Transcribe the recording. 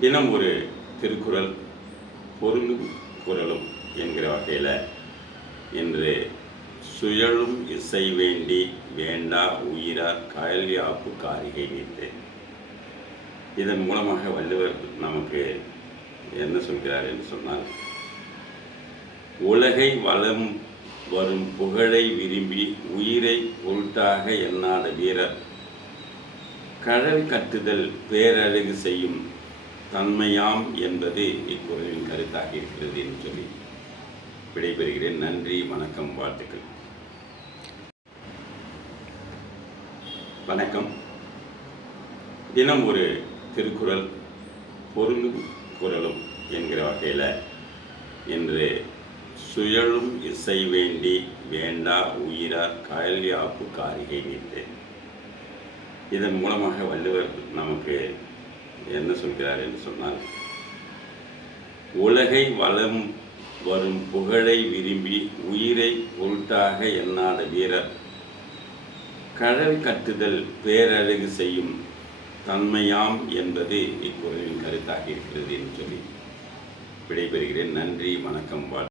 தினம் ஒரு திருக்குறள் பொருளும் குரலும் என்கிற வகையில் இன்று சுழலும் இசை வேண்டி வேண்டா உயிரார் கயல்யாப்பு காரிகை நீத்து இதன் மூலமாக வள்ளுவர் நமக்கு என்ன சொல்கிறார் என்று சொன்னால் உலகை வளம் வரும் புகழை விரும்பி உயிரை பொருட்டாக எண்ணாத வீரர் கடல் கட்டுதல் பேரழகு செய்யும் தன்மையாம் என்பது இக்குறளின் கருத்தாக இருக்கிறது என்று சொல்லி விடைபெறுகிறேன். நன்றி வணக்கம் வாழ்த்துக்கள். வணக்கம். தினம் ஒரு திருக்குறள் பொருளும் குரலும் என்கிற வகையில் இன்று சுழலும் இசை வேண்டி வேண்டா உயிரார் காயல் யாப்பு காரிகை நின்று இதன் மூலமாக வள்ளுவர் நமக்கு என்ன சொல்கிறார் என்று சொன்னால் உலகை வளம் வரும் புகழை விரும்பி உயிரை பொருட்டாக எண்ணாத வீரர் கழல் கட்டுதல் பேரழகு செய்யும் தன்மையாம் என்பது இக்குறளின் கருத்தாக இருக்கிறது என்று சொல்லி விடைபெறுகிறேன். நன்றி வணக்கம் வாழ்த்து